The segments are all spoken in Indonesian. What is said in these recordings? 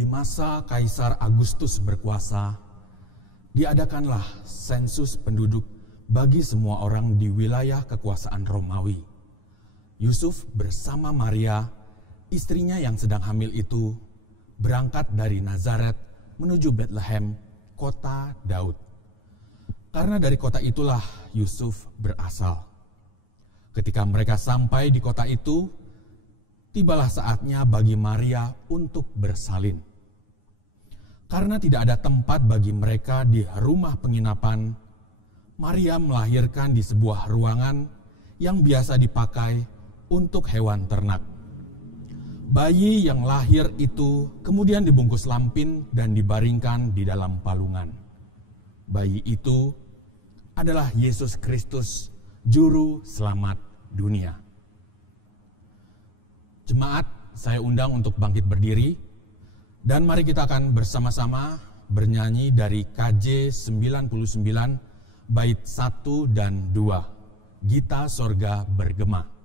Di masa Kaisar Agustus berkuasa, diadakanlah sensus penduduk bagi semua orang di wilayah kekuasaan Romawi. Yusuf bersama Maria, istrinya yang sedang hamil itu, berangkat dari Nazaret menuju Bethlehem, kota Daud. Karena dari kota itulah Yusuf berasal. Ketika mereka sampai di kota itu, tibalah saatnya bagi Maria untuk bersalin. Karena tidak ada tempat bagi mereka di rumah penginapan, Maria melahirkan di sebuah ruangan yang biasa dipakai untuk hewan ternak. Bayi yang lahir itu kemudian dibungkus lampin dan dibaringkan di dalam palungan. Bayi itu adalah Yesus Kristus, Juru Selamat dunia. Jemaat, saya undang untuk bangkit berdiri, dan mari kita akan bersama-sama bernyanyi dari KJ 99 bait 1 dan 2, Gita Sorga Bergema.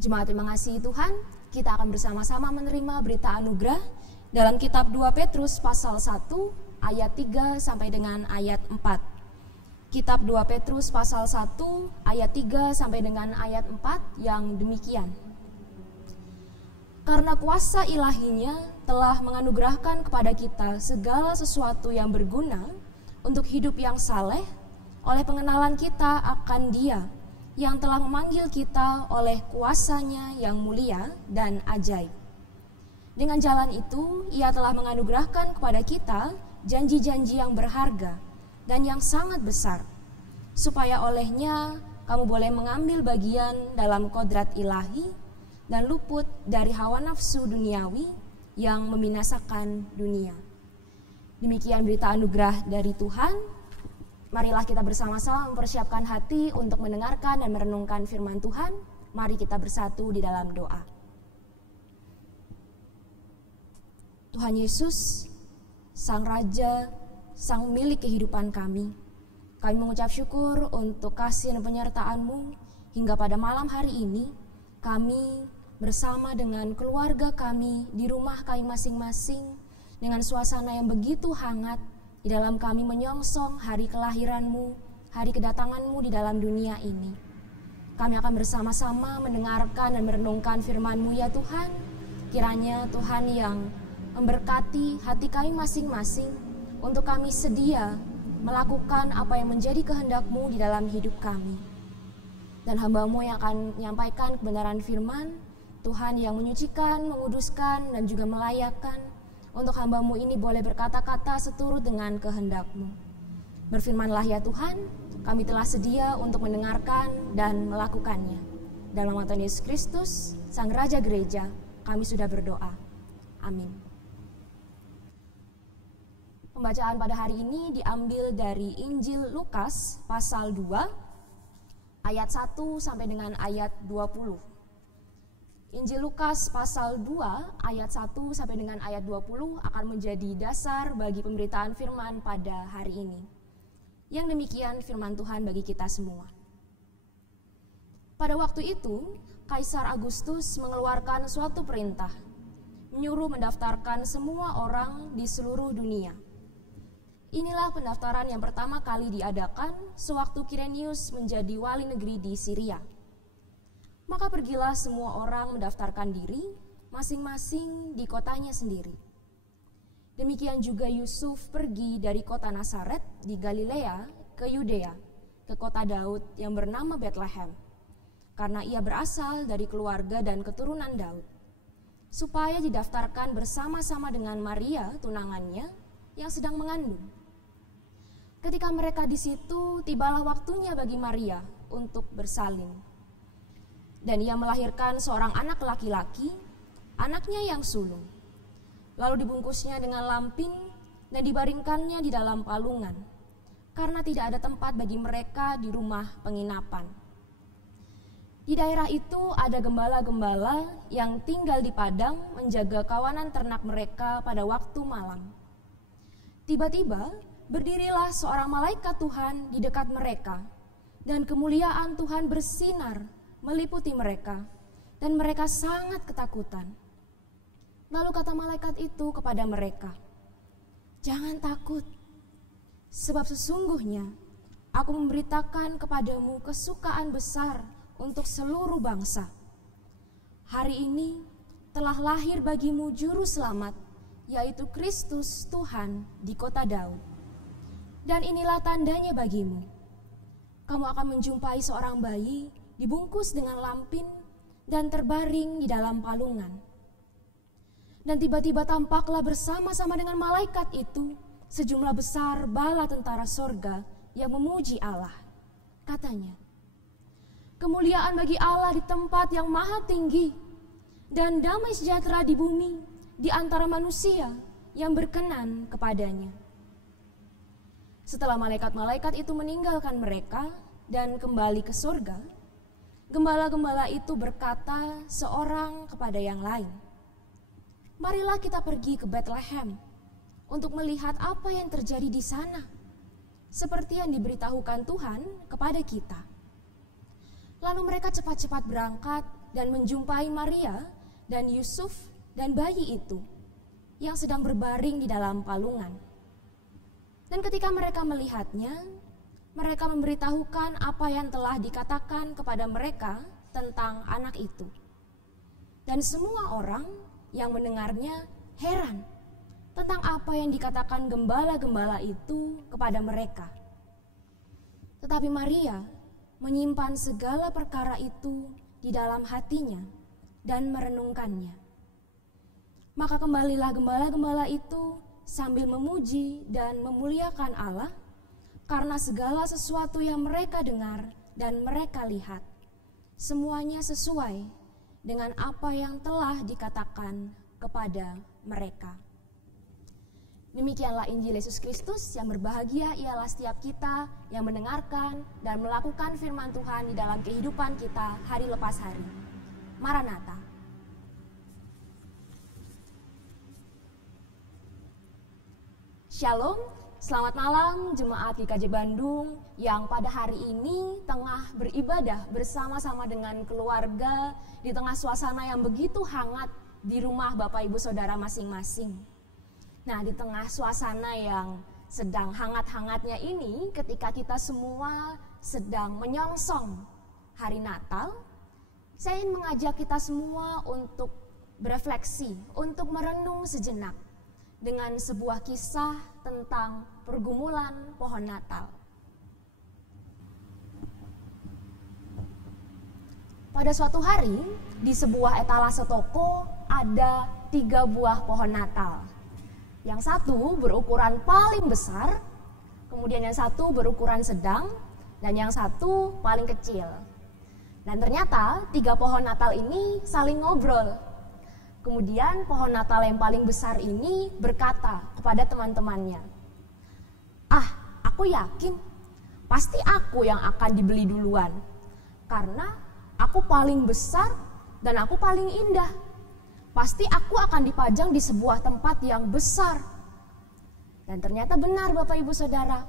Jemaat, terima kasih Tuhan. Kita akan bersama-sama menerima berita anugerah dalam kitab 2 Petrus pasal 1 ayat 3 sampai dengan ayat 4. Kitab 2 Petrus pasal 1 ayat 3 sampai dengan ayat 4 yang demikian. Karena kuasa ilahinya telah menganugerahkan kepada kita segala sesuatu yang berguna untuk hidup yang saleh oleh pengenalan kita akan Dia yang telah memanggil kita oleh kuasanya yang mulia dan ajaib. Dengan jalan itu, Ia telah menganugerahkan kepada kita janji-janji yang berharga dan yang sangat besar, supaya olehnya kamu boleh mengambil bagian dalam kodrat ilahi dan luput dari hawa nafsu duniawi yang membinasakan dunia. Demikian berita anugerah dari Tuhan. Marilah kita bersama-sama mempersiapkan hati untuk mendengarkan dan merenungkan firman Tuhan. Mari kita bersatu di dalam doa. Tuhan Yesus, Sang Raja, Sang milik kehidupan kami mengucap syukur untuk kasih dan penyertaan-Mu hingga pada malam hari ini kami bersama dengan keluarga kami di rumah kami masing-masing dengan suasana yang begitu hangat. Di dalam kami menyongsong hari kelahiran-Mu, hari kedatangan-Mu di dalam dunia ini. Kami akan bersama-sama mendengarkan dan merenungkan firman-Mu ya Tuhan. Kiranya Tuhan yang memberkati hati kami masing-masing untuk kami sedia melakukan apa yang menjadi kehendak-Mu di dalam hidup kami. Dan hamba-Mu yang akan menyampaikan kebenaran firman, Tuhan yang menyucikan, menguduskan, dan juga melayakkan, untuk hamba-Mu ini boleh berkata-kata seturut dengan kehendak-Mu. Berfirmanlah ya Tuhan, kami telah sedia untuk mendengarkan dan melakukannya. Dalam nama Tuhan Yesus Kristus, Sang Raja Gereja, kami sudah berdoa. Amin. Pembacaan pada hari ini diambil dari Injil Lukas pasal 2 ayat 1 sampai dengan ayat 20. Injil Lukas pasal 2 ayat 1 sampai dengan ayat 20 akan menjadi dasar bagi pemberitaan firman pada hari ini. Yang demikian firman Tuhan bagi kita semua. Pada waktu itu, Kaisar Agustus mengeluarkan suatu perintah, menyuruh mendaftarkan semua orang di seluruh dunia. Inilah pendaftaran yang pertama kali diadakan sewaktu Kirenius menjadi wali negeri di Syria. Maka pergilah semua orang mendaftarkan diri masing-masing di kotanya sendiri. Demikian juga Yusuf pergi dari kota Nazaret di Galilea ke Yudea, ke kota Daud yang bernama Betlehem, karena ia berasal dari keluarga dan keturunan Daud, supaya didaftarkan bersama-sama dengan Maria tunangannya yang sedang mengandung. Ketika mereka di situ, tibalah waktunya bagi Maria untuk bersalin. Dan ia melahirkan seorang anak laki-laki, anaknya yang sulung. Lalu dibungkusnya dengan lampin dan dibaringkannya di dalam palungan, karena tidak ada tempat bagi mereka di rumah penginapan. Di daerah itu ada gembala-gembala yang tinggal di padang menjaga kawanan ternak mereka pada waktu malam. Tiba-tiba, berdirilah seorang malaikat Tuhan di dekat mereka, dan kemuliaan Tuhan bersinar meliputi mereka, dan mereka sangat ketakutan. Lalu kata malaikat itu kepada mereka, "Jangan takut, sebab sesungguhnya aku memberitakan kepadamu kesukaan besar untuk seluruh bangsa. Hari ini telah lahir bagimu juru selamat, yaitu Kristus Tuhan di kota Daud. Dan inilah tandanya bagimu. Kamu akan menjumpai seorang bayi dibungkus dengan lampin dan terbaring di dalam palungan." Dan tiba-tiba tampaklah bersama-sama dengan malaikat itu sejumlah besar bala tentara sorga yang memuji Allah. Katanya, "Kemuliaan bagi Allah di tempat yang maha tinggi, dan damai sejahtera di bumi di antara manusia yang berkenan kepadanya." Setelah malaikat-malaikat itu meninggalkan mereka dan kembali ke surga, gembala-gembala itu berkata seorang kepada yang lain, "Marilah kita pergi ke Betlehem untuk melihat apa yang terjadi di sana, seperti yang diberitahukan Tuhan kepada kita." Lalu mereka cepat-cepat berangkat dan menjumpai Maria dan Yusuf dan bayi itu yang sedang berbaring di dalam palungan. Dan ketika mereka melihatnya, mereka memberitahukan apa yang telah dikatakan kepada mereka tentang anak itu. Dan semua orang yang mendengarnya heran tentang apa yang dikatakan gembala-gembala itu kepada mereka. Tetapi Maria menyimpan segala perkara itu di dalam hatinya dan merenungkannya. Maka kembalilah gembala-gembala itu sambil memuji dan memuliakan Allah karena segala sesuatu yang mereka dengar dan mereka lihat, semuanya sesuai dengan apa yang telah dikatakan kepada mereka. Demikianlah Injil Yesus Kristus. Yang berbahagia ialah setiap kita yang mendengarkan dan melakukan firman Tuhan di dalam kehidupan kita hari lepas hari. Maranatha. Shalom, selamat malam jemaat GKJ Bandung yang pada hari ini tengah beribadah bersama-sama dengan keluarga di tengah suasana yang begitu hangat di rumah Bapak Ibu Saudara masing-masing. Nah, di tengah suasana yang sedang hangat-hangatnya ini, ketika kita semua sedang menyongsong hari Natal, saya ingin mengajak kita semua untuk berefleksi, untuk merenung sejenak dengan sebuah kisah tentang pergumulan pohon Natal. Pada suatu hari, di sebuah etalase toko ada 3 buah pohon Natal. Yang satu berukuran paling besar, kemudian yang satu berukuran sedang, dan yang satu paling kecil. Dan ternyata 3 pohon Natal ini saling ngobrol. Kemudian pohon Natal yang paling besar ini berkata kepada teman-temannya, aku yakin pasti aku yang akan dibeli duluan. Karena aku paling besar dan aku paling indah. Pasti aku akan dipajang di sebuah tempat yang besar. Dan ternyata benar Bapak Ibu Saudara,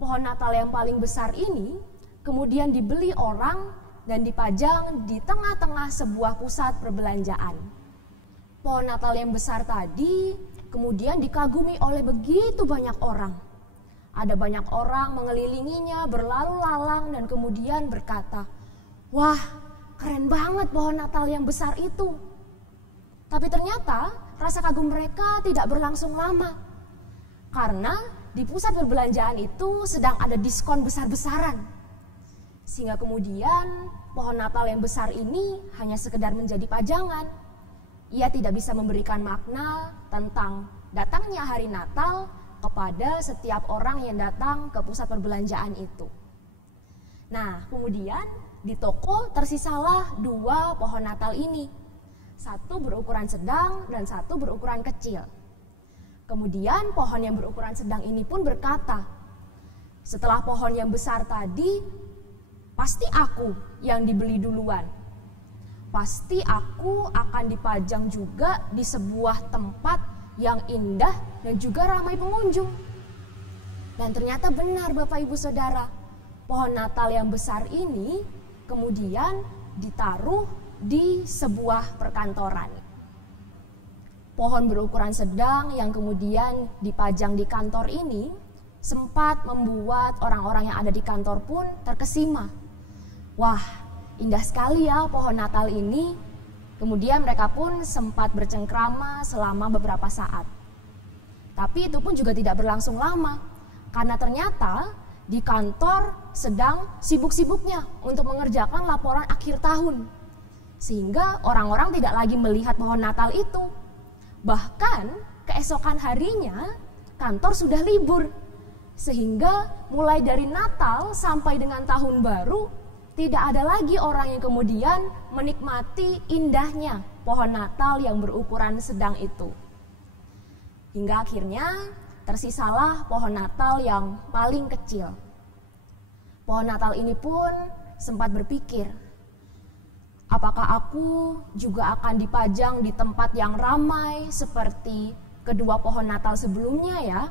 pohon Natal yang paling besar ini kemudian dibeli orang dan dipajang di tengah-tengah sebuah pusat perbelanjaan. Pohon Natal yang besar tadi kemudian dikagumi oleh begitu banyak orang. Ada banyak orang mengelilinginya, berlalu lalang dan kemudian berkata, "Wah, keren banget pohon Natal yang besar itu." Tapi ternyata rasa kagum mereka tidak berlangsung lama. Karena di pusat perbelanjaan itu sedang ada diskon besar-besaran. Sehingga kemudian pohon Natal yang besar ini hanya sekedar menjadi pajangan. Ia tidak bisa memberikan makna tentang datangnya hari Natal kepada setiap orang yang datang ke pusat perbelanjaan itu. Nah, kemudian di toko tersisalah 2 pohon Natal ini. Satu berukuran sedang dan satu berukuran kecil. Kemudian pohon yang berukuran sedang ini pun berkata, "Setelah pohon yang besar tadi, pasti aku yang dibeli duluan. Pasti aku akan dipajang juga di sebuah tempat yang indah dan juga ramai pengunjung." Dan ternyata benar Bapak Ibu Saudara, pohon Natal yang besar ini kemudian ditaruh di sebuah perkantoran. Pohon berukuran sedang yang kemudian dipajang di kantor ini sempat membuat orang-orang yang ada di kantor pun terkesima. Wah, indah sekali ya pohon Natal ini. Kemudian mereka pun sempat bercengkrama selama beberapa saat. Tapi itu pun juga tidak berlangsung lama, karena ternyata di kantor sedang sibuk-sibuknya untuk mengerjakan laporan akhir tahun. Sehingga orang-orang tidak lagi melihat pohon Natal itu. Bahkan keesokan harinya kantor sudah libur. Sehingga mulai dari Natal sampai dengan tahun baru tidak ada lagi orang yang kemudian menikmati indahnya pohon Natal yang berukuran sedang itu. Hingga akhirnya tersisalah pohon Natal yang paling kecil. Pohon Natal ini pun sempat berpikir, apakah aku juga akan dipajang di tempat yang ramai seperti kedua pohon Natal sebelumnya ya?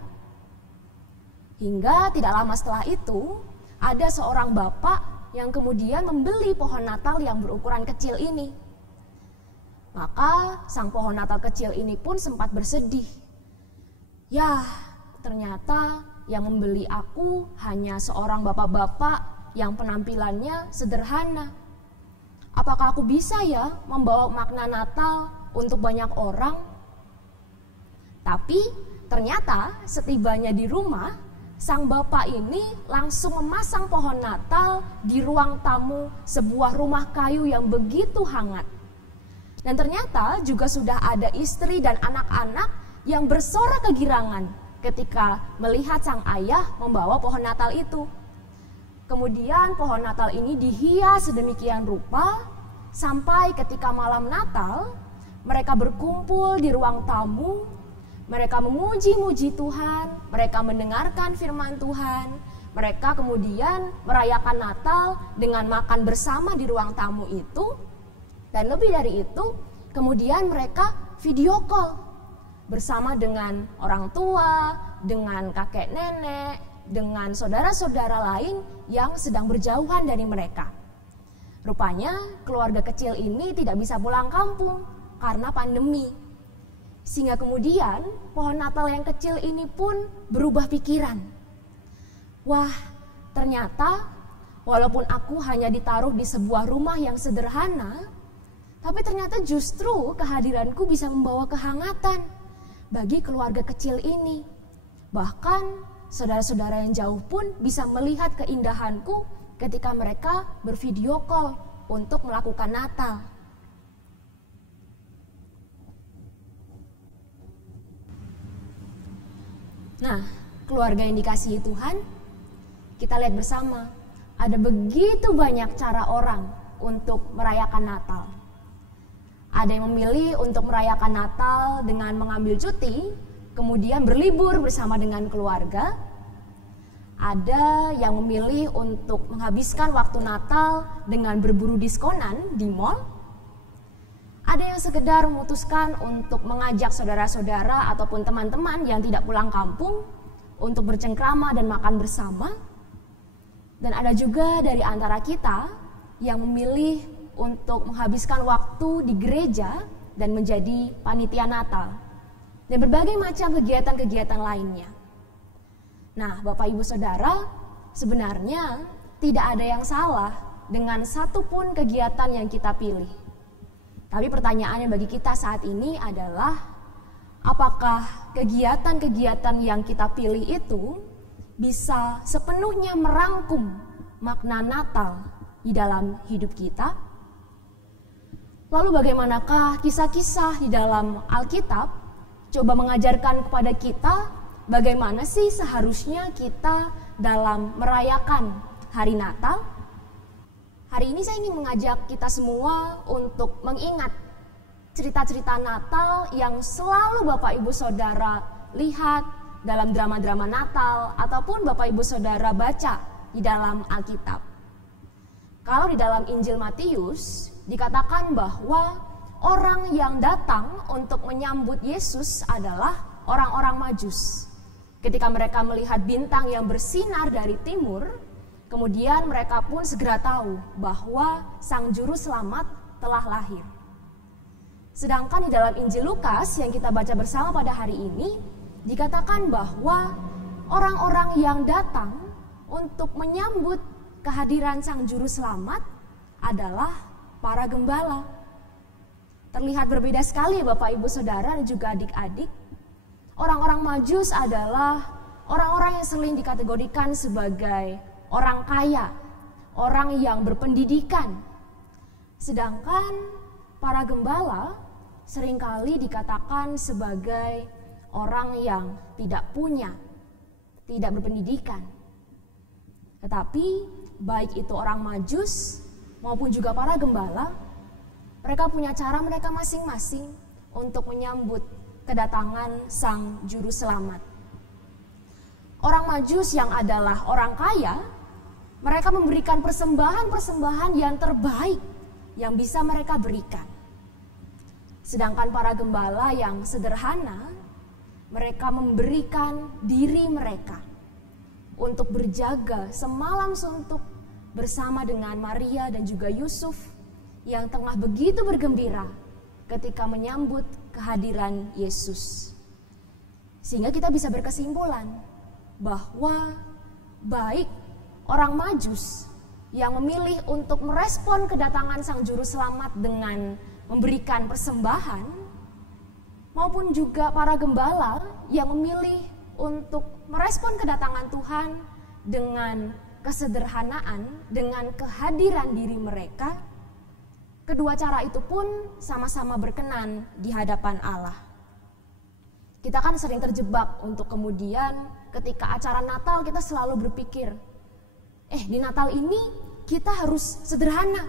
Hingga tidak lama setelah itu, ada seorang bapak yang kemudian membeli pohon Natal yang berukuran kecil ini. Maka sang pohon Natal kecil ini pun sempat bersedih. Ya, ternyata yang membeli aku hanya seorang bapak-bapak yang penampilannya sederhana. Apakah aku bisa ya membawa makna Natal untuk banyak orang? Tapi ternyata setibanya di rumah, sang bapak ini langsung memasang pohon Natal di ruang tamu sebuah rumah kayu yang begitu hangat. Dan ternyata juga sudah ada istri dan anak-anak yang bersorak kegirangan ketika melihat sang ayah membawa pohon Natal itu. Kemudian pohon Natal ini dihias sedemikian rupa sampai ketika malam Natal mereka berkumpul di ruang tamu. Mereka memuji-muji Tuhan, mereka mendengarkan firman Tuhan, mereka kemudian merayakan Natal dengan makan bersama di ruang tamu itu. Dan lebih dari itu, kemudian mereka video call bersama dengan orang tua, dengan kakek nenek, dengan saudara-saudara lain yang sedang berjauhan dari mereka. Rupanya keluarga kecil ini tidak bisa pulang kampung karena pandemi. Sehingga kemudian pohon Natal yang kecil ini pun berubah pikiran. Wah, ternyata walaupun aku hanya ditaruh di sebuah rumah yang sederhana, tapi ternyata justru kehadiranku bisa membawa kehangatan bagi keluarga kecil ini. Bahkan saudara-saudara yang jauh pun bisa melihat keindahanku ketika mereka bervideo call untuk melakukan Natal. Nah, keluarga yang dikasihi Tuhan, kita lihat bersama, ada begitu banyak cara orang untuk merayakan Natal. Ada yang memilih untuk merayakan Natal dengan mengambil cuti, kemudian berlibur bersama dengan keluarga. Ada yang memilih untuk menghabiskan waktu Natal dengan berburu diskonan di mall. Ada yang sekedar memutuskan untuk mengajak saudara-saudara ataupun teman-teman yang tidak pulang kampung untuk bercengkrama dan makan bersama. Dan ada juga dari antara kita yang memilih untuk menghabiskan waktu di gereja dan menjadi panitia Natal. Dan berbagai macam kegiatan-kegiatan lainnya. Nah, Bapak Ibu Saudara, sebenarnya tidak ada yang salah dengan satupun kegiatan yang kita pilih. Tapi pertanyaannya bagi kita saat ini adalah, apakah kegiatan-kegiatan yang kita pilih itu bisa sepenuhnya merangkum makna Natal di dalam hidup kita? Lalu bagaimanakah kisah-kisah di dalam Alkitab coba mengajarkan kepada kita bagaimana sih seharusnya kita dalam merayakan hari Natal? Hari ini saya ingin mengajak kita semua untuk mengingat cerita-cerita Natal yang selalu Bapak Ibu Saudara lihat dalam drama-drama Natal ataupun Bapak Ibu Saudara baca di dalam Alkitab. Kalau di dalam Injil Matius dikatakan bahwa orang yang datang untuk menyambut Yesus adalah orang-orang Majus. Ketika mereka melihat bintang yang bersinar dari timur, kemudian mereka pun segera tahu bahwa Sang Juru Selamat telah lahir. Sedangkan di dalam Injil Lukas yang kita baca bersama pada hari ini, dikatakan bahwa orang-orang yang datang untuk menyambut kehadiran Sang Juru Selamat adalah para gembala. Terlihat berbeda sekali Bapak Ibu Saudara dan juga adik-adik. Orang-orang Majus adalah orang-orang yang sering dikategorikan sebagai orang kaya, orang yang berpendidikan. Sedangkan para gembala seringkali dikatakan sebagai orang yang tidak punya, tidak berpendidikan. Tetapi baik itu orang Majus maupun juga para gembala, mereka punya cara mereka masing-masing untuk menyambut kedatangan Sang Juru Selamat. Orang Majus yang adalah orang kaya, mereka memberikan persembahan-persembahan yang terbaik yang bisa mereka berikan. Sedangkan para gembala yang sederhana, mereka memberikan diri mereka untuk berjaga semalam suntuk bersama dengan Maria dan juga Yusuf yang tengah begitu bergembira ketika menyambut kehadiran Yesus. Sehingga kita bisa berkesimpulan bahwa baik orang Majus yang memilih untuk merespon kedatangan Sang Juru Selamat dengan memberikan persembahan, maupun juga para gembala yang memilih untuk merespon kedatangan Tuhan dengan kesederhanaan, dengan kehadiran diri mereka, kedua cara itu pun sama-sama berkenan di hadapan Allah. Kita kan sering terjebak untuk kemudian ketika acara Natal kita selalu berpikir, di Natal ini kita harus sederhana.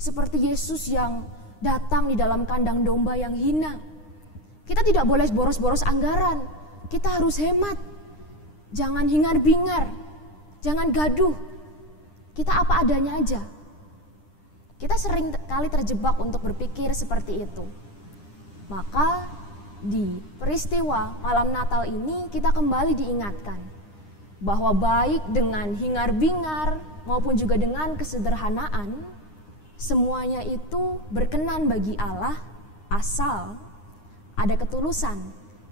Seperti Yesus yang datang di dalam kandang domba yang hina. Kita tidak boleh boros-boros anggaran. Kita harus hemat. Jangan hingar-bingar. Jangan gaduh. Kita apa adanya aja. Kita sering kali terjebak untuk berpikir seperti itu. Maka di peristiwa malam Natal ini kita kembali diingatkan bahwa baik dengan hingar-bingar maupun juga dengan kesederhanaan, semuanya itu berkenan bagi Allah asal ada ketulusan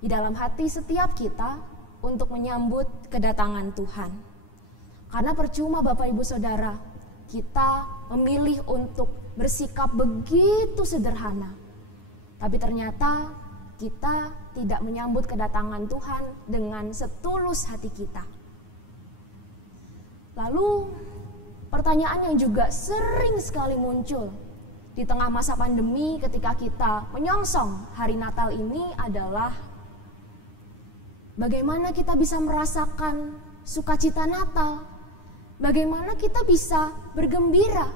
di dalam hati setiap kita untuk menyambut kedatangan Tuhan. Karena percuma Bapak Ibu Saudara, kita memilih untuk bersikap begitu sederhana, tapi ternyata kita tidak menyambut kedatangan Tuhan dengan setulus hati kita. Lalu pertanyaan yang juga sering sekali muncul di tengah masa pandemi ketika kita menyongsong hari Natal ini adalah bagaimana kita bisa merasakan sukacita Natal? Bagaimana kita bisa bergembira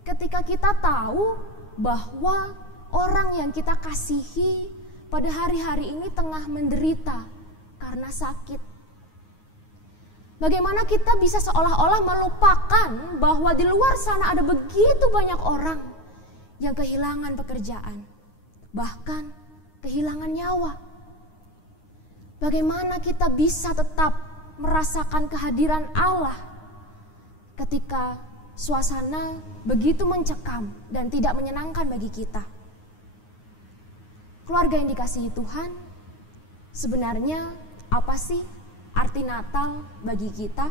ketika kita tahu bahwa orang yang kita kasihi pada hari-hari ini tengah menderita karena sakit? Bagaimana kita bisa seolah-olah melupakan bahwa di luar sana ada begitu banyak orang yang kehilangan pekerjaan, bahkan kehilangan nyawa. Bagaimana kita bisa tetap merasakan kehadiran Allah ketika suasana begitu mencekam dan tidak menyenangkan bagi kita. Keluarga yang dikasihi Tuhan, sebenarnya apa sih arti Natal bagi kita?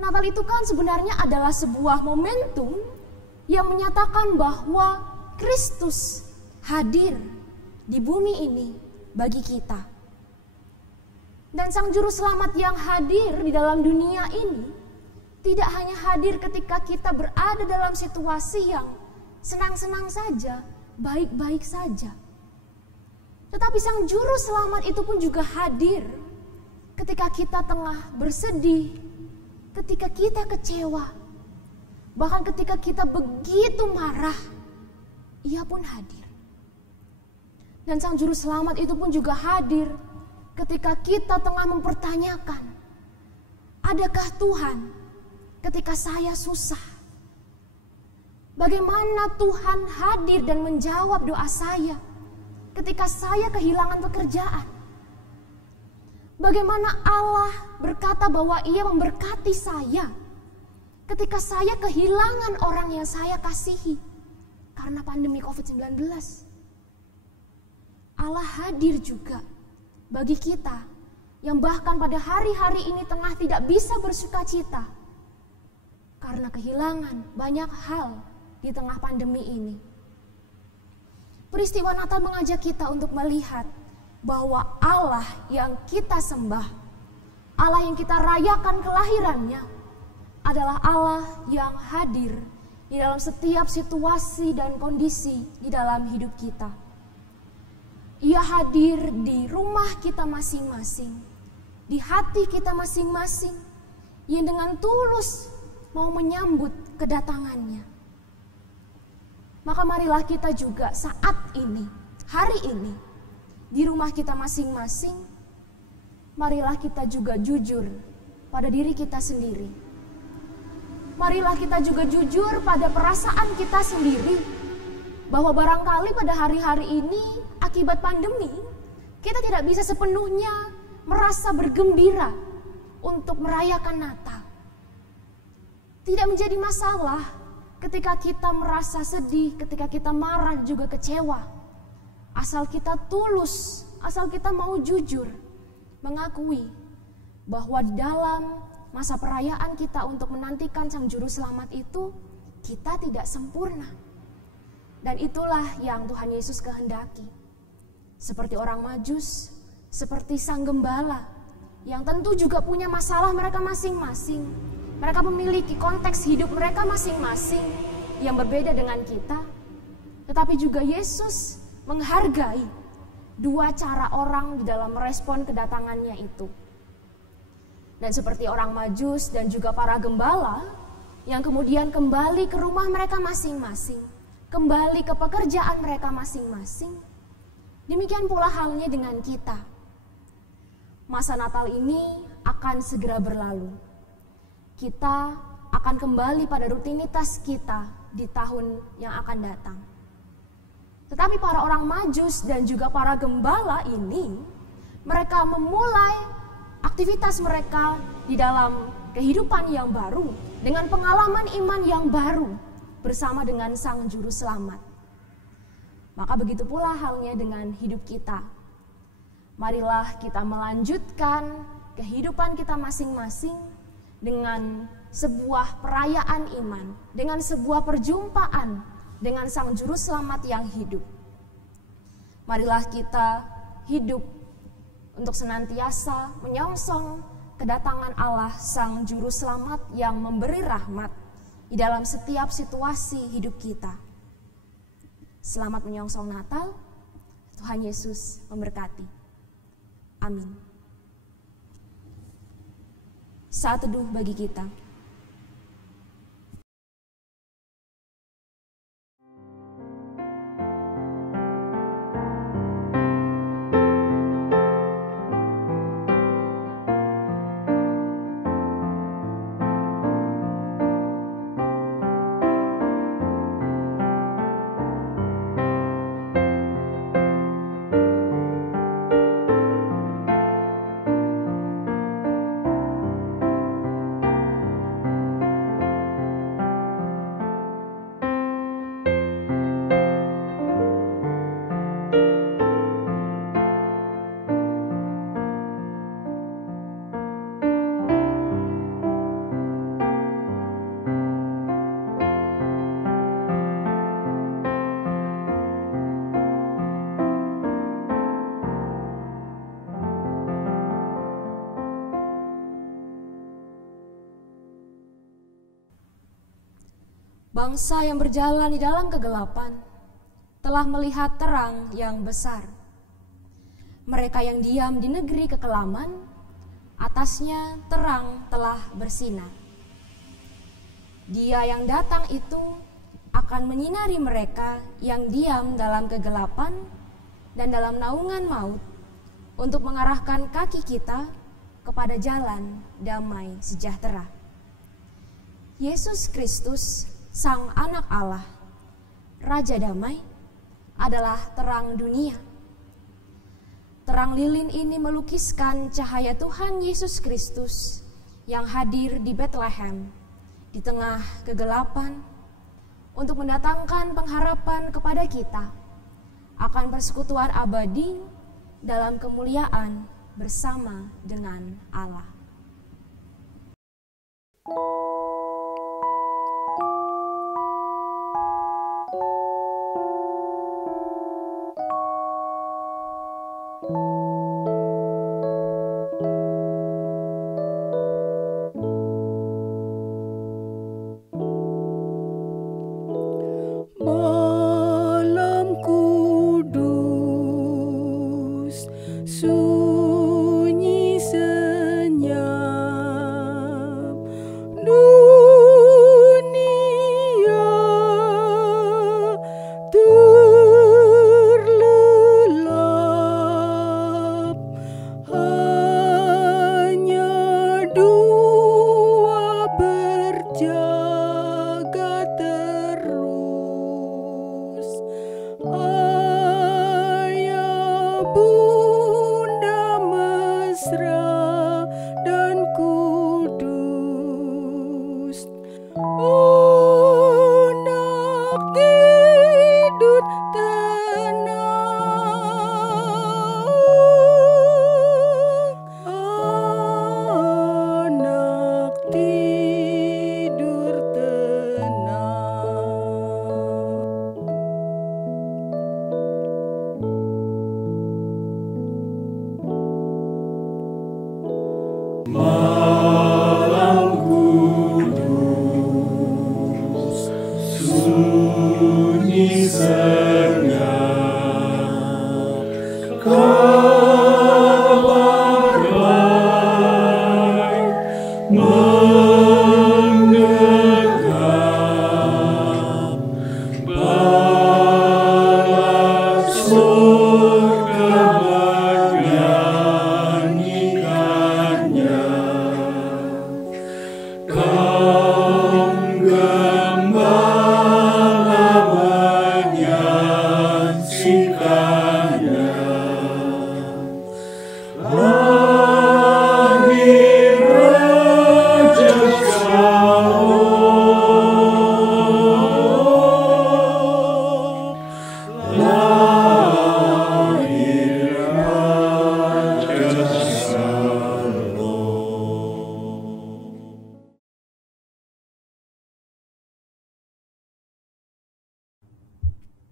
Natal itu kan sebenarnya adalah sebuah momentum yang menyatakan bahwa Kristus hadir di bumi ini bagi kita. Dan Sang Juru Selamat yang hadir di dalam dunia ini tidak hanya hadir ketika kita berada dalam situasi yang senang-senang saja, baik-baik saja. Tetapi Sang Juru Selamat itu pun juga hadir ketika kita tengah bersedih, ketika kita kecewa, bahkan ketika kita begitu marah, Ia pun hadir. Dan Sang Juru Selamat itu pun juga hadir ketika kita tengah mempertanyakan, adakah Tuhan ketika saya susah? Bagaimana Tuhan hadir dan menjawab doa saya ketika saya kehilangan pekerjaan? Bagaimana Allah berkata bahwa Ia memberkati saya ketika saya kehilangan orang yang saya kasihi karena pandemi COVID-19? Allah hadir juga bagi kita yang bahkan pada hari-hari ini tengah tidak bisa bersuka cita karena kehilangan banyak hal di tengah pandemi ini. Peristiwa Natal mengajak kita untuk melihat bahwa Allah yang kita sembah, Allah yang kita rayakan kelahirannya, adalah Allah yang hadir di dalam setiap situasi dan kondisi di dalam hidup kita. Ia hadir di rumah kita masing-masing, di hati kita masing-masing, yang dengan tulus mau menyambut kedatangannya. Maka marilah kita juga saat ini, hari ini, di rumah kita masing-masing, marilah kita juga jujur pada diri kita sendiri. Marilah kita juga jujur pada perasaan kita sendiri, bahwa barangkali pada hari-hari ini akibat pandemi, kita tidak bisa sepenuhnya merasa bergembira untuk merayakan Natal. Tidak menjadi masalah ketika kita merasa sedih, ketika kita marah juga kecewa. Asal kita tulus, asal kita mau jujur mengakui bahwa di dalam masa perayaan kita untuk menantikan Sang Juru Selamat itu, kita tidak sempurna. Dan itulah yang Tuhan Yesus kehendaki. Seperti orang Majus, seperti Sang Gembala, yang tentu juga punya masalah mereka masing-masing. Mereka memiliki konteks hidup mereka masing-masing yang berbeda dengan kita. Tetapi juga Yesus menghargai dua cara orang di dalam merespon kedatangannya itu. Dan seperti orang Majus dan juga para gembala yang kemudian kembali ke rumah mereka masing-masing, kembali ke pekerjaan mereka masing-masing, demikian pula halnya dengan kita. Masa Natal ini akan segera berlalu. Kita akan kembali pada rutinitas kita di tahun yang akan datang. Tetapi para orang Majus dan juga para gembala ini, mereka memulai aktivitas mereka di dalam kehidupan yang baru, dengan pengalaman iman yang baru bersama dengan Sang Juru Selamat. Maka begitu pula halnya dengan hidup kita. Marilah kita melanjutkan kehidupan kita masing-masing dengan sebuah perayaan iman, dengan sebuah perjumpaan dengan Sang Juru Selamat yang hidup. Marilah kita hidup untuk senantiasa menyongsong kedatangan Allah Sang Juru Selamat yang memberi rahmat di dalam setiap situasi hidup kita. Selamat menyongsong Natal. Tuhan Yesus memberkati. Amin. Saat teduh bagi kita. Bangsa yang berjalan di dalam kegelapan telah melihat terang yang besar. Mereka yang diam di negeri kekelaman, atasnya terang telah bersinar. Dia yang datang itu akan menyinari mereka yang diam dalam kegelapan dan dalam naungan maut, untuk mengarahkan kaki kita kepada jalan damai sejahtera. Yesus Kristus, Sang Anak Allah, Raja Damai, adalah terang dunia. Terang lilin ini melukiskan cahaya Tuhan Yesus Kristus yang hadir di Bethlehem di tengah kegelapan untuk mendatangkan pengharapan kepada kita akan persekutuan abadi dalam kemuliaan bersama dengan Allah.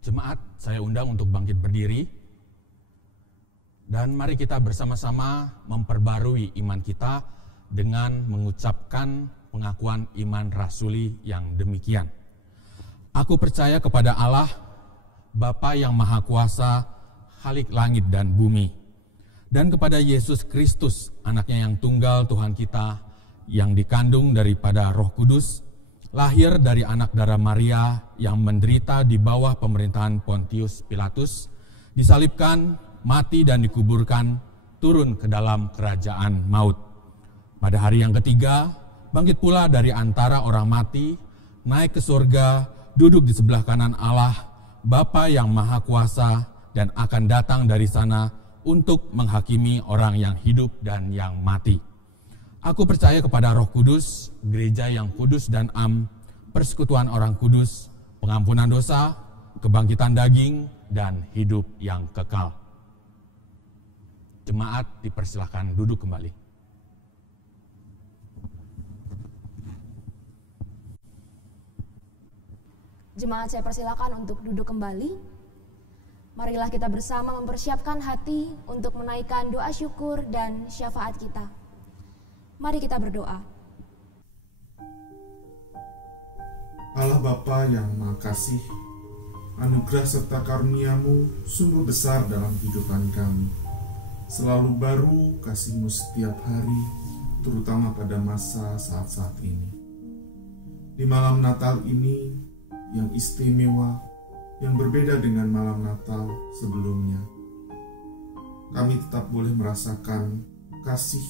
Jemaat, saya undang untuk bangkit berdiri. Dan mari kita bersama-sama memperbarui iman kita dengan mengucapkan pengakuan iman rasuli yang demikian. Aku percaya kepada Allah, Bapa yang Maha Kuasa, Khalik langit dan bumi, dan kepada Yesus Kristus, anaknya yang tunggal Tuhan kita, yang dikandung daripada Roh Kudus, lahir dari anak darah Maria, yang menderita di bawah pemerintahan Pontius Pilatus, disalibkan, mati dan dikuburkan, turun ke dalam kerajaan maut. Pada hari yang ketiga, bangkit pula dari antara orang mati, naik ke surga, duduk di sebelah kanan Allah, Bapa yang Maha Kuasa, dan akan datang dari sana untuk menghakimi orang yang hidup dan yang mati. Aku percaya kepada Roh Kudus, gereja yang kudus dan am, persekutuan orang kudus, pengampunan dosa, kebangkitan daging, dan hidup yang kekal. Jemaat dipersilakan duduk kembali. Jemaat saya persilakan untuk duduk kembali. Marilah kita bersama mempersiapkan hati untuk menaikkan doa syukur dan syafaat kita. Mari kita berdoa. Allah Bapa yang Maha Kasih, anugerah serta karunia-Mu sungguh besar dalam kehidupan kami. Selalu baru kasih-Mu setiap hari, terutama pada masa saat-saat ini. Di malam Natal ini yang istimewa, yang berbeda dengan malam Natal sebelumnya, kami tetap boleh merasakan kasih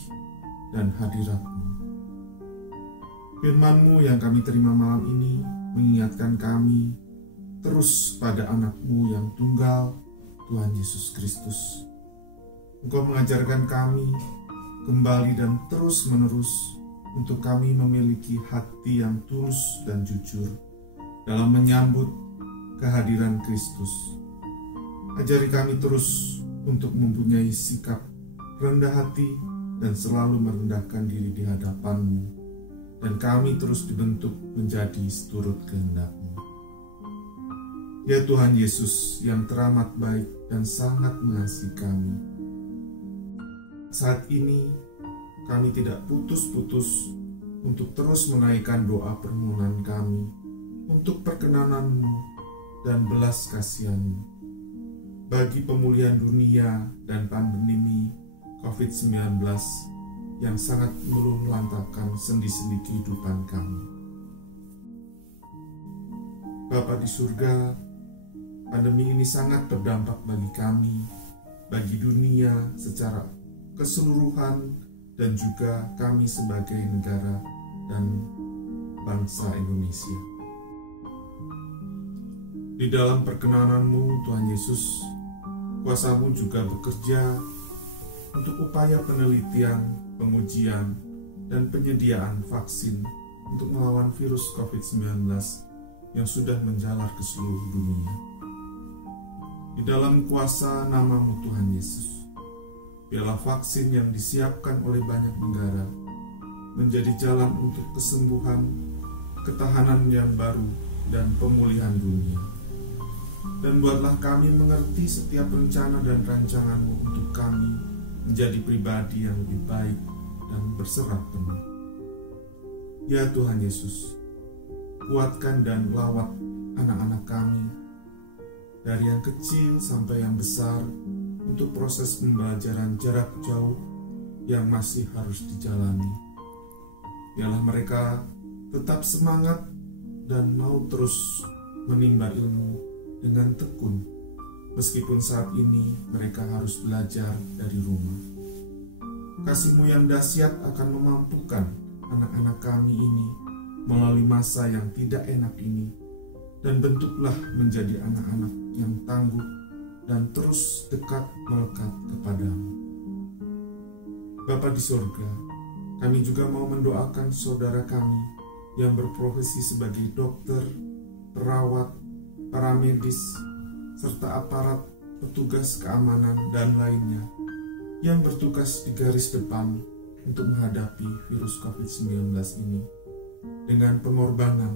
dan hadirat-Mu. Firman-Mu yang kami terima malam ini mengingatkan kami terus pada anak-Mu yang tunggal, Tuhan Yesus Kristus. Engkau mengajarkan kami kembali dan terus-menerus untuk kami memiliki hati yang tulus dan jujur dalam menyambut kehadiran Kristus. Ajari kami terus untuk mempunyai sikap rendah hati dan selalu merendahkan diri di hadapan-Mu, dan kami terus dibentuk menjadi seturut kehendak-Mu. Ya Tuhan Yesus yang teramat baik dan sangat mengasihi kami, saat ini kami tidak putus-putus untuk terus menaikkan doa permohonan kami untuk perkenanan-Mu dan belas kasihan-Mu bagi pemulihan dunia dan pandemi COVID-19 yang sangat meluluhlantakkan sendi-sendi kehidupan kami. Bapa di surga, pandemi ini sangat berdampak bagi kami, bagi dunia secara keseluruhan, dan juga kami sebagai negara dan bangsa Indonesia. Di dalam perkenanan-Mu, Tuhan Yesus, kuasa-Mu juga bekerja untuk upaya penelitian, pengujian, dan penyediaan vaksin untuk melawan virus COVID-19 yang sudah menjalar ke seluruh dunia. Di dalam kuasa nama-Mu Tuhan Yesus, biarlah vaksin yang disiapkan oleh banyak negara menjadi jalan untuk kesembuhan, ketahanan yang baru, dan pemulihan dunia. Dan buatlah kami mengerti setiap rencana dan rancangan-Mu untuk kami menjadi pribadi yang lebih baik dan berserah penuh. Ya Tuhan Yesus, kuatkan dan lawat anak-anak kami, dari yang kecil sampai yang besar, untuk proses pembelajaran jarak jauh yang masih harus dijalani. Biarlah mereka tetap semangat dan mau terus menimba ilmu dengan tekun, meskipun saat ini mereka harus belajar dari rumah. Kasih-Mu yang dahsyat akan memampukan anak-anak kami ini melalui masa yang tidak enak ini, dan bentuklah menjadi anak-anak yang tangguh dan terus dekat melekat kepadamu. Bapa di surga, kami juga mau mendoakan saudara kami yang berprofesi sebagai dokter, perawat, para medis, serta aparat, petugas keamanan, dan lainnya yang bertugas di garis depan untuk menghadapi virus COVID-19 ini dengan pengorbanan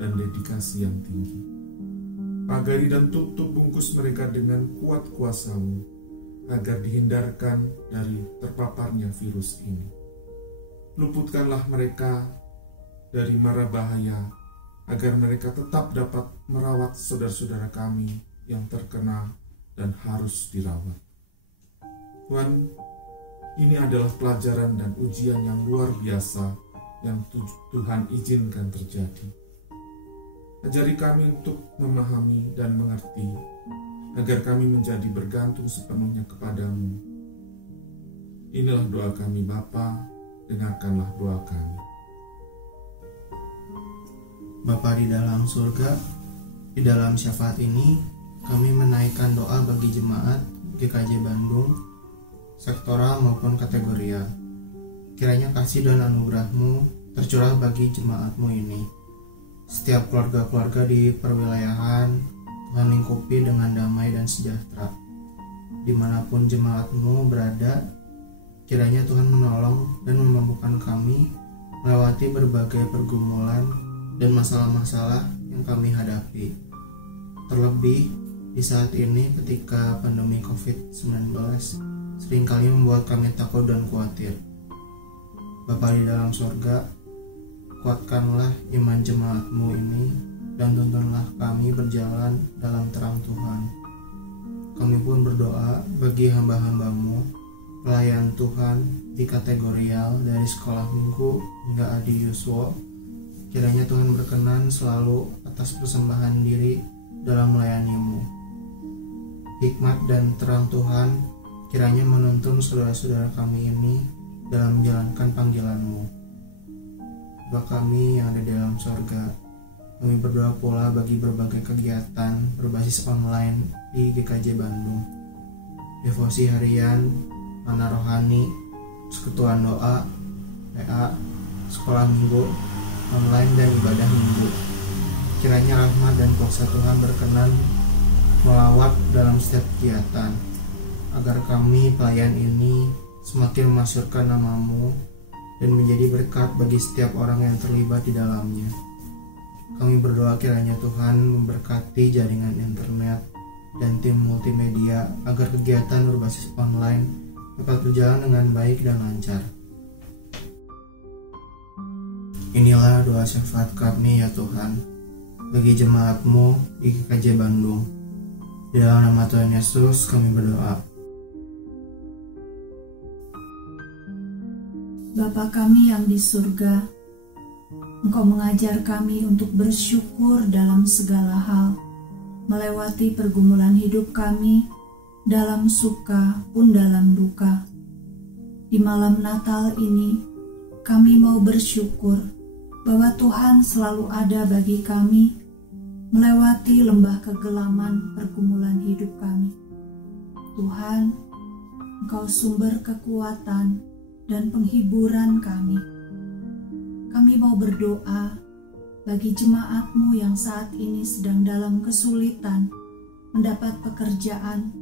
dan dedikasi yang tinggi. Pagari dan tutup bungkus mereka dengan kuat kuasa-Mu agar dihindarkan dari terpaparnya virus ini. Luputkanlah mereka dari mara bahaya agar mereka tetap dapat merawat saudara-saudara kami yang terkena dan harus dirawat. Tuhan, ini adalah pelajaran dan ujian yang luar biasa yang Tuhan izinkan terjadi. Ajari kami untuk memahami dan mengerti, agar kami menjadi bergantung sepenuhnya kepadamu. Inilah doa kami Bapa, dengarkanlah doa kami. Bapa di dalam surga, di dalam syafaat ini kami menaikkan doa bagi jemaat GKJ Bandung, sektoral maupun kategorial. Kiranya kasih dan anugerah-Mu tercurah bagi jemaat-Mu ini. Setiap keluarga-keluarga di perwilayahan Tuhan lingkupi dengan damai dan sejahtera. Dimanapun jemaat-Mu berada, kiranya Tuhan menolong dan memampukan kami melewati berbagai pergumulan dan masalah-masalah yang kami hadapi. Terlebih di saat ini ketika pandemi COVID-19 seringkali membuat kami takut dan khawatir. Bapa di dalam surga, kuatkanlah iman jemaat-Mu ini dan tuntunlah kami berjalan dalam terang Tuhan. Kami pun berdoa bagi hamba-hamba-Mu, pelayan Tuhan di kategorial dari sekolah minggu hingga Adi Yuswo. Kiranya Tuhan berkenan selalu atas persembahan diri dalam melayani-Mu. Hikmat dan terang Tuhan kiranya menuntun saudara-saudara kami ini dalam menjalankan panggilan-Mu. Bapa kami yang ada di dalam sorga, kami berdoa pula bagi berbagai kegiatan berbasis online di GKJ Bandung. Devosi harian, mana rohani, persekutuan doa, PA, sekolah minggu, online dan ibadah minggu. Kiranya rahmat dan kuasa Tuhan berkenan melawat dalam setiap kegiatan, agar kami pelayan ini semakin memasyurkan nama-Mu dan menjadi berkat bagi setiap orang yang terlibat di dalamnya. Kami berdoa kiranya Tuhan memberkati jaringan internet dan tim multimedia agar kegiatan berbasis online dapat berjalan dengan baik dan lancar. Inilah doa syafaat kami ya Tuhan bagi jemaat-Mu di GKJ Bandung. Di dalam nama Tuhan Yesus kami berdoa. Bapa kami yang di surga, Engkau mengajar kami untuk bersyukur dalam segala hal, melewati pergumulan hidup kami, dalam suka pun dalam duka. Di malam Natal ini, kami mau bersyukur bahwa Tuhan selalu ada bagi kami, melewati lembah kegelaman pergumulan hidup kami. Tuhan, Engkau sumber kekuatan dan penghiburan kami. Kami mau berdoa bagi jemaat-Mu yang saat ini sedang dalam kesulitan mendapat pekerjaan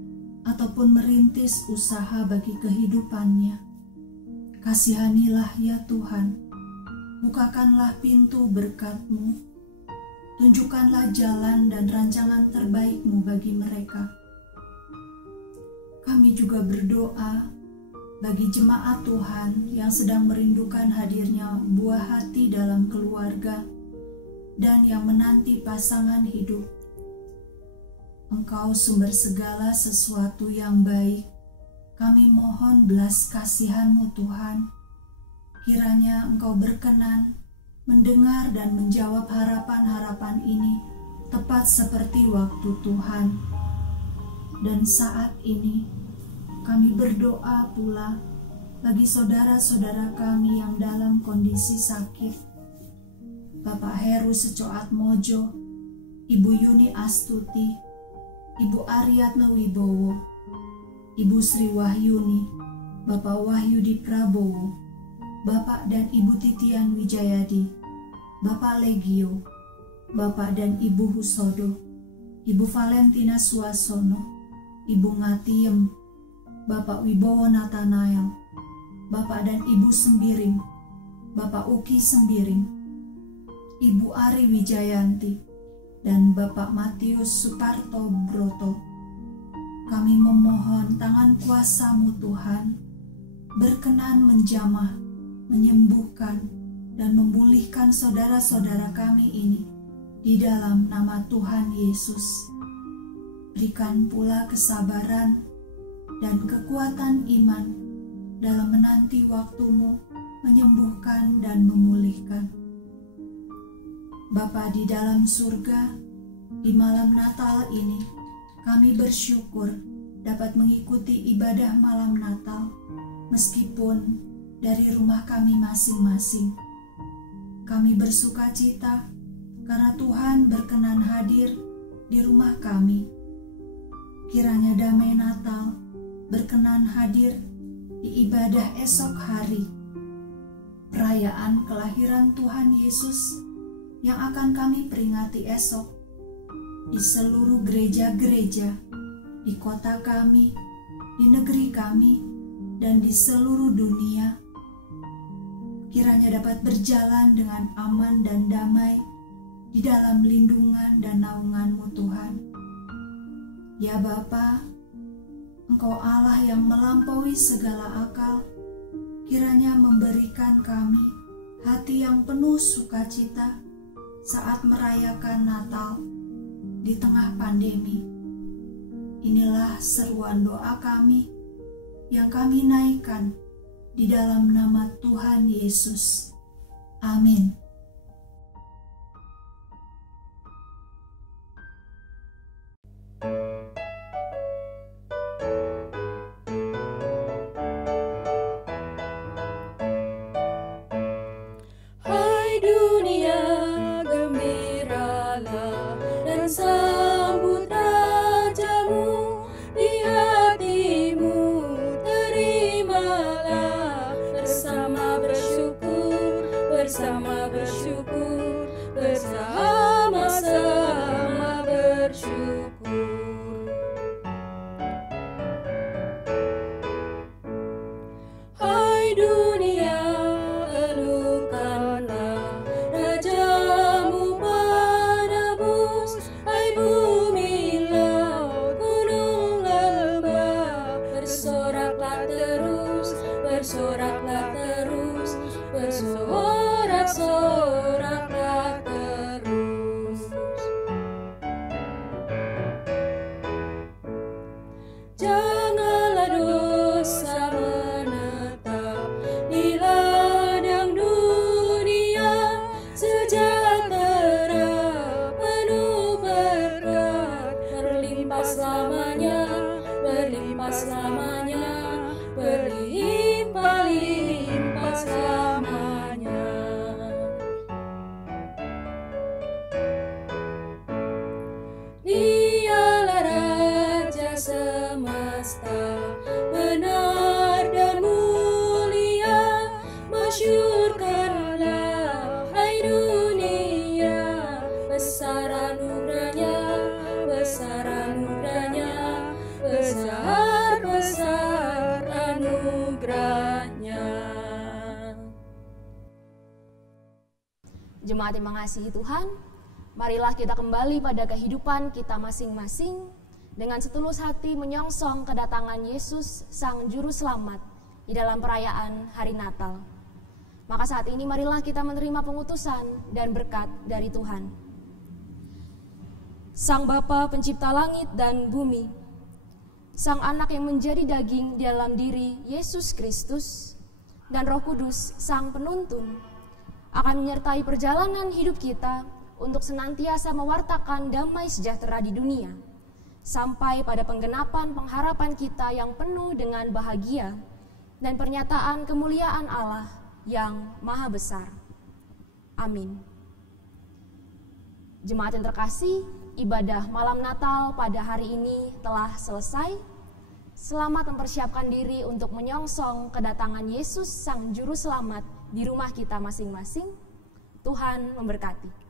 ataupun merintis usaha bagi kehidupannya. Kasihanilah ya Tuhan, bukakanlah pintu berkat-Mu, tunjukkanlah jalan dan rancangan terbaik-Mu bagi mereka. Kami juga berdoa bagi jemaat Tuhan yang sedang merindukan hadirnya buah hati dalam keluarga dan yang menanti pasangan hidup. Engkau sumber segala sesuatu yang baik. Kami mohon belas kasihan-Mu Tuhan. Kiranya Engkau berkenan mendengar dan menjawab harapan-harapan ini tepat seperti waktu Tuhan. Dan saat ini kami berdoa pula bagi saudara-saudara kami yang dalam kondisi sakit. Bapak Heru Secoat Mojo, Ibu Yuni Astuti, Ibu Ariatna Wibowo, Ibu Sri Wahyuni, Bapak Wahyudi Prabowo, Bapak dan Ibu Titian Wijayadi, Bapak Legio, Bapak dan Ibu Husodo, Ibu Valentina Suasono, Ibu Ngatiem, Bapak Wibowo Nathanael, Bapak dan Ibu Sembiring, Bapak Uki Sembiring, Ibu Ari Wijayanti, dan Bapak Matius Suparto Broto. Kami memohon tangan kuasa-Mu Tuhan, berkenan menjamah, menyembuhkan, dan memulihkan saudara-saudara kami ini di dalam nama Tuhan Yesus. Berikan pula kesabaran dan kekuatan iman dalam menanti waktu-Mu menyembuhkan dan memulihkan. Bapa di dalam surga, di malam Natal ini kami bersyukur dapat mengikuti ibadah malam Natal meskipun dari rumah kami masing-masing. Kami bersukacita karena Tuhan berkenan hadir di rumah kami. Kiranya damai Natal berkenan hadir di ibadah esok hari, perayaan kelahiran Tuhan Yesus yang akan kami peringati esok di seluruh gereja-gereja di kota kami, di negeri kami, dan di seluruh dunia. Kiranya dapat berjalan dengan aman dan damai di dalam lindungan dan naungan-Mu Tuhan. Ya Bapa, Engkau Allah yang melampaui segala akal, kiranya memberikan kami hati yang penuh sukacita saat merayakan Natal di tengah pandemi. Inilah seruan doa kami yang kami naikkan di dalam nama Tuhan Yesus. Amin. Hai dunia, gembiralah dan sambut Rajamu di hatimu, terimalah bersama bersyukur, bersama-sama bersyukur. Hai dunia, elukanlah Rajamu penebus. Hai bumi, laut, gunung, lembah, bersoraklah terus, bersoraklah terus, bersorak-soraklah terus. Janganlah dosa menetap di ladang dunia, sejahtera penuh berkat, berlimpah selamanya, berlimpah selamanya, berlimpah-limpah selamanya. Dialah Raja semesta, benar dan mulia, masyurkanlah hai dunia, besar anugerahnya, besar anugerahnya, besar anugerahnya. Jemaat yang mengasihi Tuhan, marilah kita kembali pada kehidupan kita masing-masing dengan setulus hati menyongsong kedatangan Yesus Sang Juru Selamat di dalam perayaan Hari Natal. Maka saat ini marilah kita menerima pengutusan dan berkat dari Tuhan. Sang Bapa Pencipta langit dan bumi, Sang Anak yang menjadi daging di dalam diri Yesus Kristus, dan Roh Kudus Sang Penuntun akan menyertai perjalanan hidup kita untuk senantiasa mewartakan damai sejahtera di dunia, sampai pada penggenapan pengharapan kita yang penuh dengan bahagia dan pernyataan kemuliaan Allah yang maha besar. Amin. Jemaat yang terkasih, ibadah malam Natal pada hari ini telah selesai. Selamat mempersiapkan diri untuk menyongsong kedatangan Yesus Sang Juru Selamat di rumah kita masing-masing. Tuhan memberkati.